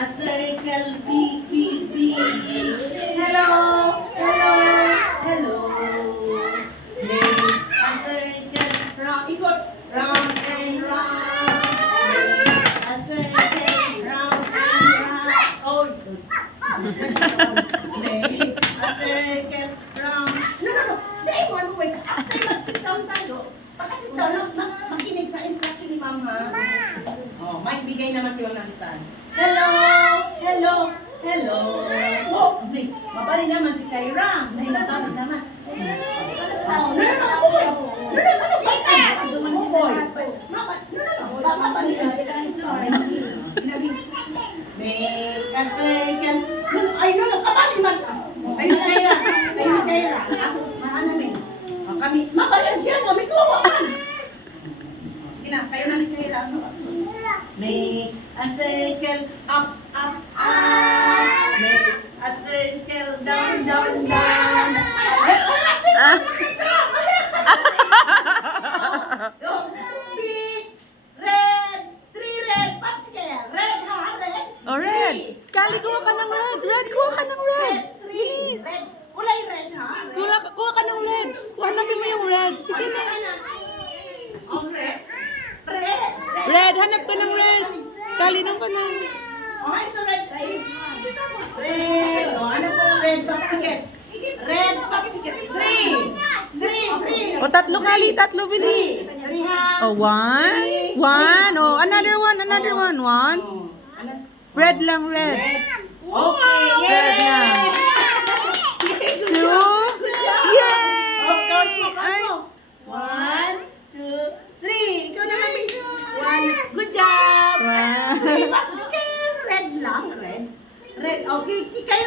a circle, B, B, B. Hello, hello, hello. Make a circle, round, ikot, round and round. Make a circle, round and round. Oh, good. Make a circle, round. No. Day one, wait. After mag-sit down tayo, pagka-sit down, makinig sa instruction ni Ma'am, ha? Oh, may bigay naman siya ng stand. Hello! Hello! Hello! Oh, may mabali naman si Kyra. May mabali naman. Make a circle. Ay, no, kabali man. Ayun, Kyra. Ayun, Kyra. Ako, maano min. Kami, mabalian siya. Kami kawawa man. Sige na, kayo na ni Kyra. Make a circle up, up, up. Make a circle down, down, down. Big, red, three red, popsicle. Red ha, red. Oh, red. Kali, kuha ka ng red. Red, kuha ka ng red. Bilis. Red. Kulay red ha. Kuha ka ng red. Hanapin mo yung red. Sige na. Oh, red. Red. Red, hanap ka ng red. Kali nang ka ng... Okay, so red. Red. O, ano po red popsicle? Red popsicle. Three. O, tatlo kali, tatlo bilis. Three ha. Oh, one. Oh, another one. One. Red lang, red. Okay. Red na. Two. Yay! Ay. 1, 2, 3. Ikaw na kami. 1. Good job. Wow. Three popsicle. Red lang, red. Red. Okay, kayo.